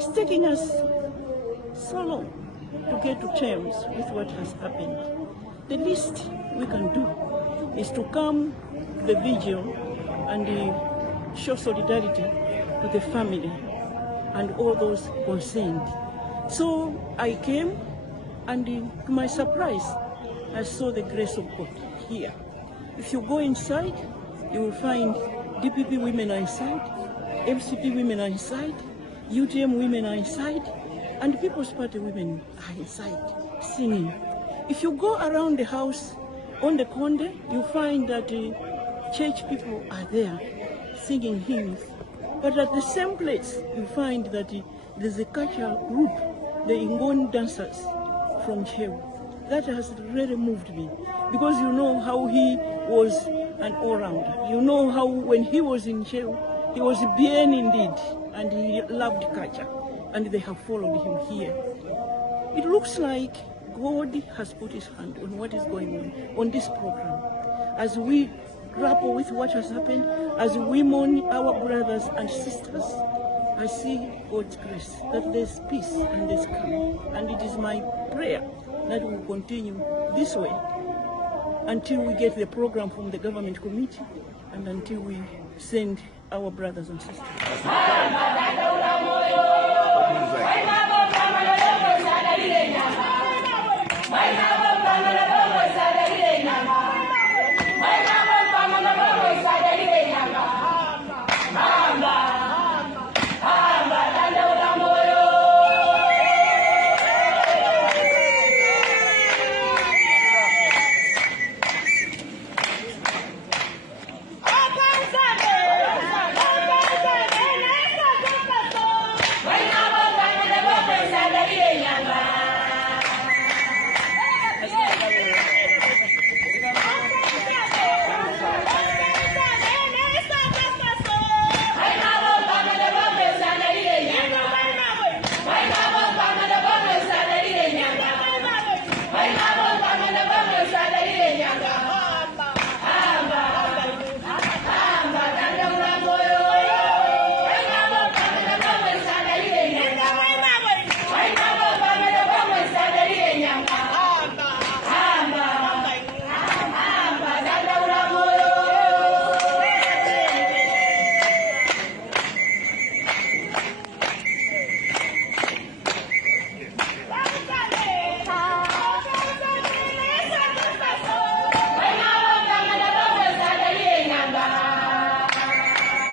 It's taking us so long to get to terms with what has happened. The least we can do is to come to the vigil and show solidarity to the family and all those concerned. So I came, and to my surprise, I saw the grace of God here. If you go inside, you will find DPP women are inside, MCP women are inside, UTM women are inside, and People's Party women are inside singing. If you go around the house on the Conde, you find that church people are there singing hymns. But at the same place, you find that there's a cultural group, the Ngoni dancers from Chew. That has really moved me, because you know how he was an all-rounder. You know how when he was in Chew, he was bien indeed, and he loved culture, and they have followed him here. It looks like God has put his hand on what is going on this program. As we grapple with what has happened, as we mourn our brothers and sisters, I see God's grace, that there's peace and there's calm. And it is my prayer that we will continue this way until we get the program from the government committee and until we send our brothers and sisters.